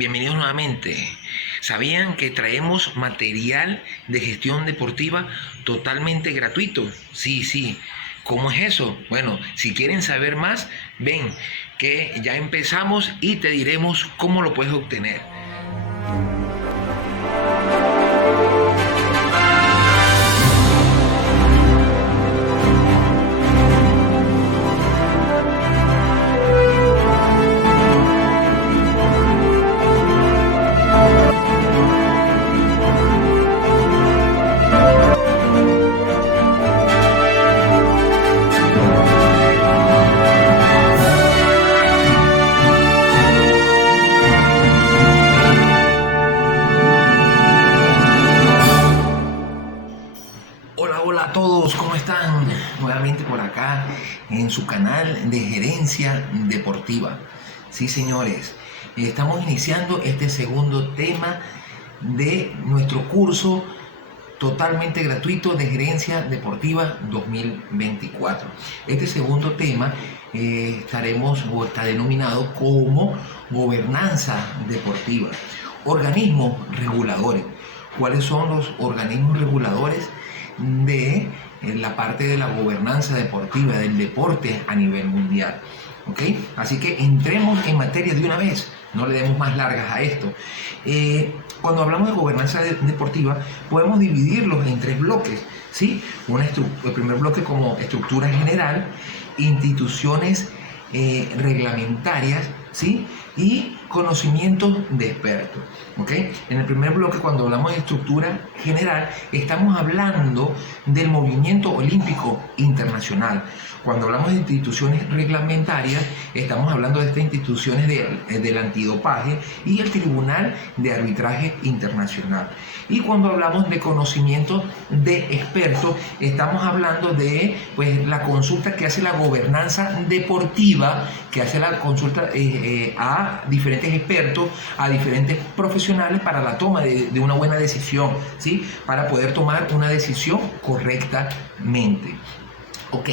Bienvenidos nuevamente. ¿Sabían que traemos material de gestión deportiva totalmente gratuito? Sí. ¿Cómo es eso? Bueno, si quieren saber más, ven que ya empezamos y te diremos cómo lo puedes obtener. Hola a todos, ¿cómo están? Nuevamente por acá en su canal de Gerencia Deportiva. Sí, señores, estamos iniciando este segundo tema de nuestro curso totalmente gratuito de Gerencia Deportiva 2024. Este segundo tema está denominado como Gobernanza Deportiva. Organismos reguladores. ¿Cuáles son los organismos reguladores de la parte de la gobernanza deportiva, del deporte a nivel mundial? ¿Ok? Así que entremos en materia de una vez, no le demos más largas a esto. Cuando hablamos de gobernanza deportiva, podemos dividirlos en tres bloques, ¿sí? El primer bloque como estructura general, instituciones reglamentarias, ¿sí? Y conocimientos de expertos, ¿ok? En el primer bloque, cuando hablamos de estructura general, estamos hablando del movimiento olímpico internacional. Cuando hablamos de instituciones reglamentarias, estamos hablando de estas instituciones del antidopaje y el Tribunal de Arbitraje Internacional. Y cuando hablamos de conocimientos de expertos, estamos hablando de la consulta que hace la gobernanza deportiva, que hace la consulta a diferentes expertos, a diferentes profesionales para la toma de una buena decisión, ¿sí? Para poder tomar una decisión correctamente. Ok,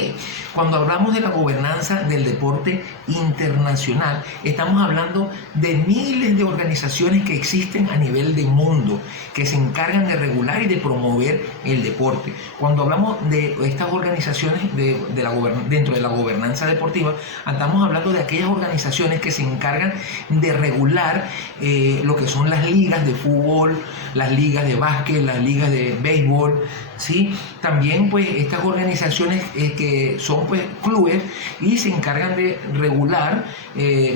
cuando hablamos de la gobernanza del deporte internacional, estamos hablando de miles de organizaciones que existen a nivel del mundo, que se encargan de regular y de promover el deporte. Cuando hablamos de estas organizaciones dentro de la gobernanza deportiva, estamos hablando de aquellas organizaciones que se encargan de regular lo que son las ligas de fútbol, las ligas de básquet, las ligas de béisbol, ¿sí? También estas organizaciones que son clubes y se encargan de regular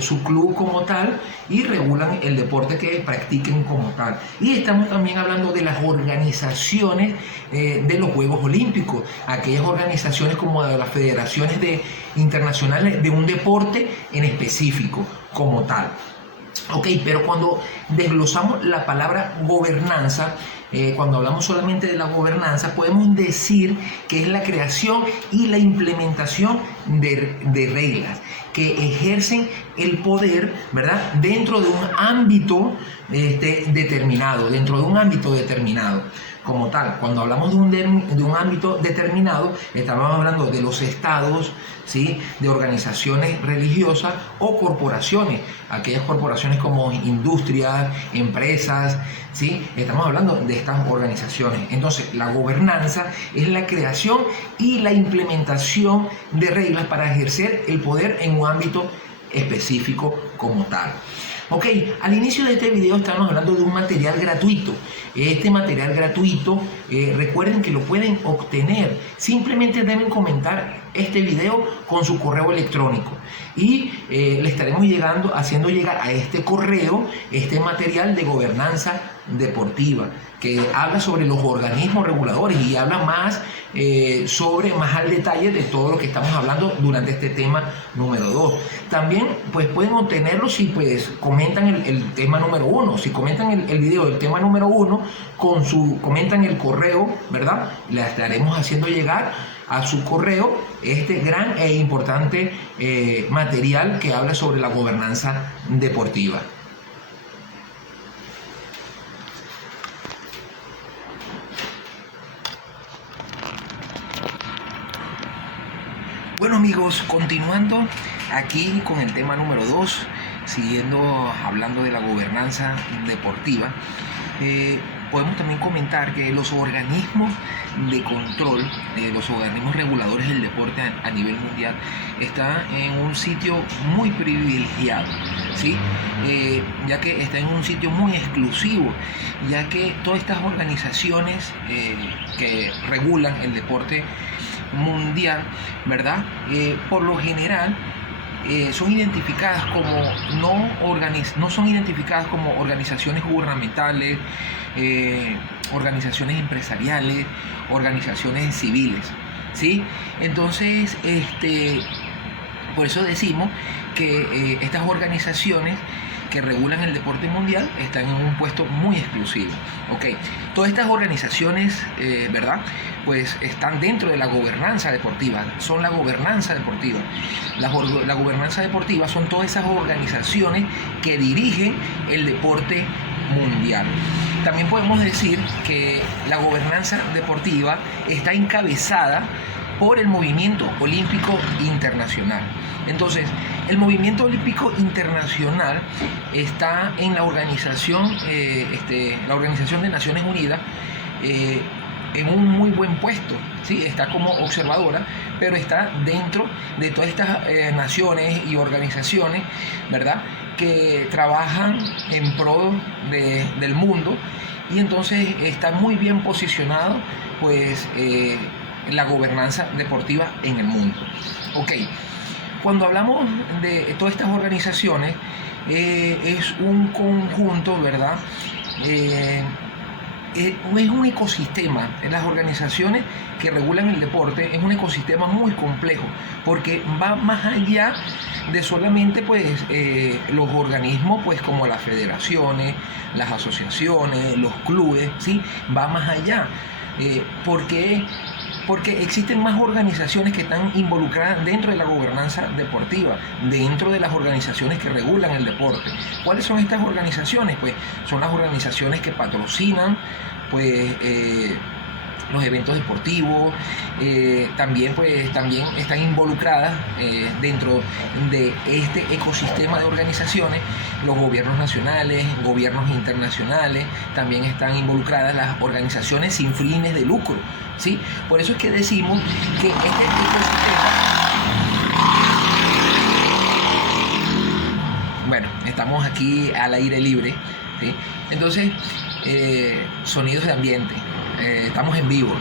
su club como tal y regulan el deporte que practiquen como tal. Y estamos también hablando de las organizaciones de los Juegos Olímpicos, aquellas organizaciones como de las federaciones internacionales de un deporte en específico como tal. Ok, pero cuando desglosamos la palabra gobernanza, cuando hablamos solamente de la gobernanza, podemos decir que es la creación y la implementación de reglas que ejercen el poder, ¿verdad?, dentro de un ámbito determinado, como tal. Cuando hablamos de un ámbito determinado, estamos hablando de los estados, ¿sí?, de organizaciones religiosas o corporaciones, aquellas corporaciones como industrias, empresas, ¿sí? Estamos hablando de estas organizaciones. Entonces, la gobernanza es la creación y la implementación de reglas para ejercer el poder en un ámbito específico como tal. Ok, al inicio de este video estamos hablando de un material gratuito. Este material gratuito, recuerden que lo pueden obtener. Simplemente deben comentar este video con su correo electrónico y le estaremos haciendo llegar a este correo este material de gobernanza deportiva que habla sobre los organismos reguladores y habla más más al detalle de todo lo que estamos hablando durante este tema número 2. También pueden obtenerlo si comentan el tema número 1. Si comentan el video del tema número 1, comentan el correo, ¿verdad? Le estaremos haciendo llegar a su correo este gran e importante material que habla sobre la gobernanza deportiva. Bueno amigos, continuando aquí con el tema número 2, siguiendo hablando de la gobernanza deportiva, podemos también comentar que los organismos de control, los organismos reguladores del deporte a nivel mundial, están en un sitio muy privilegiado, ¿sí? Ya que está en un sitio muy exclusivo, ya que todas estas organizaciones que regulan el deporte mundial, ¿verdad? Por lo general son identificadas como no son identificadas como organizaciones gubernamentales, organizaciones empresariales, organizaciones civiles, ¿sí? Entonces, por eso decimos que estas organizaciones que regulan el deporte mundial están en un puesto muy exclusivo. Okay. Todas estas organizaciones, ¿verdad? Pues están dentro de la gobernanza deportiva, son la gobernanza deportiva. La gobernanza deportiva son todas esas organizaciones que dirigen el deporte mundial. También podemos decir que la gobernanza deportiva está encabezada por el Movimiento Olímpico Internacional. Entonces, el Movimiento Olímpico Internacional está en la Organización de Naciones Unidas, en un muy buen puesto, ¿sí? Está como observadora, pero está dentro de todas estas naciones y organizaciones, ¿verdad?, que trabajan en pro del mundo, y entonces está muy bien posicionado, pues, la gobernanza deportiva en el mundo. Ok, cuando hablamos de todas estas organizaciones, es un conjunto, ¿verdad? Es un ecosistema. En las organizaciones que regulan el deporte es un ecosistema muy complejo, porque va más allá de solamente, pues, los organismos, pues, como las federaciones, las asociaciones, los clubes, ¿sí? Va más allá. Porque existen más organizaciones que están involucradas dentro de la gobernanza deportiva, dentro de las organizaciones que regulan el deporte. ¿Cuáles son estas organizaciones? Pues son las organizaciones que patrocinan, pues, los eventos deportivos. También están involucradas dentro de este ecosistema de organizaciones los gobiernos nacionales, gobiernos internacionales. También están involucradas las organizaciones sin fines de lucro, ¿sí? Por eso es que decimos que este ecosistema... Bueno, estamos aquí al aire libre, ¿sí? Entonces, sonidos de ambiente. Estamos en vivo.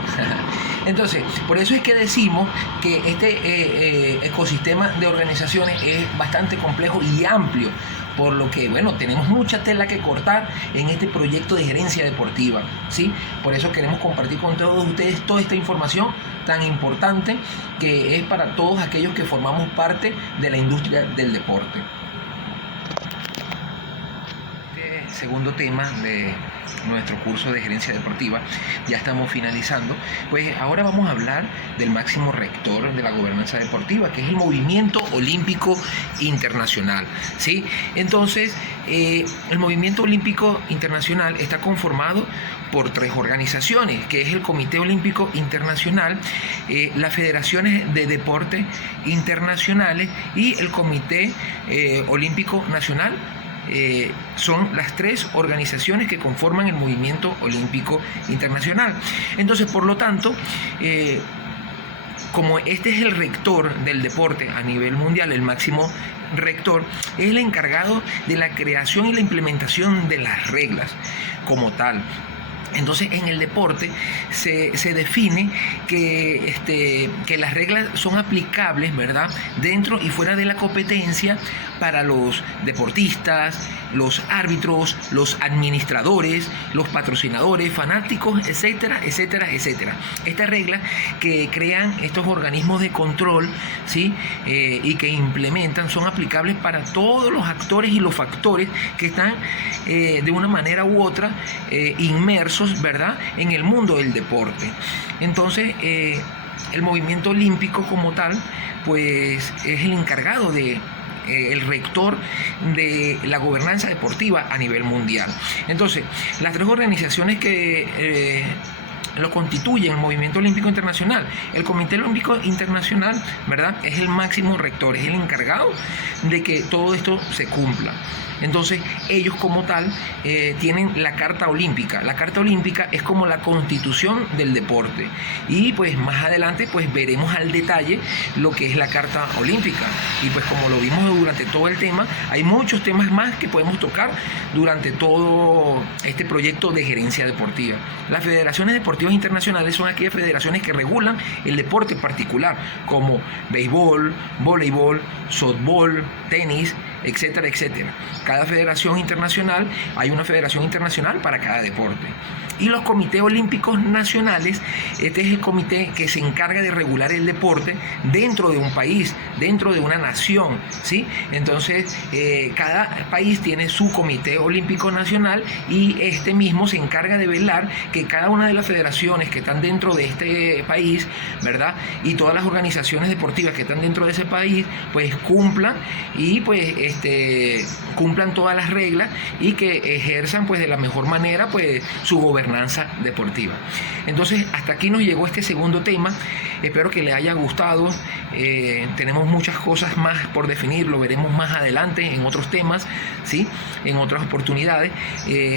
Entonces, por eso es que decimos que este ecosistema de organizaciones es bastante complejo y amplio, por lo que, bueno, tenemos mucha tela que cortar en este proyecto de gerencia deportiva, ¿sí? Por eso queremos compartir con todos ustedes toda esta información tan importante que es para todos aquellos que formamos parte de la industria del deporte. Segundo tema de nuestro curso de gerencia deportiva, ya estamos finalizando, pues ahora vamos a hablar del máximo rector de la gobernanza deportiva, que es el Movimiento Olímpico Internacional, ¿sí? Entonces, el Movimiento Olímpico Internacional está conformado por 3 organizaciones, que es el Comité Olímpico Internacional, las Federaciones de Deporte Internacionales y el Comité Olímpico Nacional. Son las 3 organizaciones que conforman el Movimiento Olímpico Internacional. Entonces, por lo tanto, como este es el rector del deporte a nivel mundial, el máximo rector, es el encargado de la creación y la implementación de las reglas como tal. Entonces, en el deporte se define que las reglas son aplicables, ¿verdad?, dentro y fuera de la competencia para los deportistas, los árbitros, los administradores, los patrocinadores, fanáticos, etcétera, etcétera, etcétera. Estas reglas que crean estos organismos de control, ¿sí?, y que implementan son aplicables para todos los actores y los factores que están de una manera u otra inmersos, ¿verdad?, en el mundo del deporte. Entonces, el movimiento olímpico como tal, pues es el encargado el rector de la gobernanza deportiva a nivel mundial. Entonces, las 3 organizaciones que lo constituyen el Movimiento Olímpico Internacional. El Comité Olímpico Internacional, ¿verdad?, es el máximo rector, es el encargado de que todo esto se cumpla. Entonces, ellos como tal tienen la Carta Olímpica. La Carta Olímpica es como la constitución del deporte. Y pues más adelante pues veremos al detalle lo que es la Carta Olímpica. Y pues como lo vimos durante todo el tema, hay muchos temas más que podemos tocar durante todo este proyecto de gerencia deportiva. Las federaciones deportivas internacionales son aquellas federaciones que regulan el deporte particular, como béisbol, voleibol, softball, tenis, etcétera, etcétera. Cada federación internacional, hay una federación internacional para cada deporte. Y los comités olímpicos nacionales, este es el comité que se encarga de regular el deporte dentro de un país, dentro de una nación, ¿sí? Entonces, cada país tiene su comité olímpico nacional y este mismo se encarga de velar que cada una de las federaciones que están dentro de este país, ¿verdad?, y todas las organizaciones deportivas que están dentro de ese país, pues cumplan y pues cumplan todas las reglas y que ejerzan pues de la mejor manera pues su gobernanza deportiva. Entonces, hasta aquí nos llegó este segundo tema. Espero que les haya gustado. Tenemos muchas cosas más por definir, lo veremos más adelante en otros temas, ¿sí?, en otras oportunidades.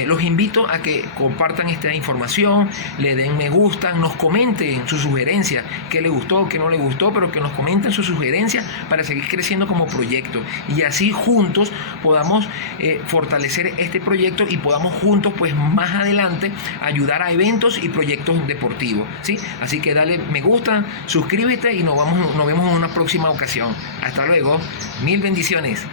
Los invito a que compartan esta información, le den me gusta, nos comenten sus sugerencias, qué les gustó, qué no les gustó, pero que nos comenten sus sugerencias para seguir creciendo como proyecto y así juntos podamos fortalecer este proyecto y podamos juntos pues más adelante ayudar a eventos y proyectos deportivos, ¿sí? Así que dale me gusta, suscríbete y nos vemos en una próxima ocasión. Hasta luego, mil bendiciones.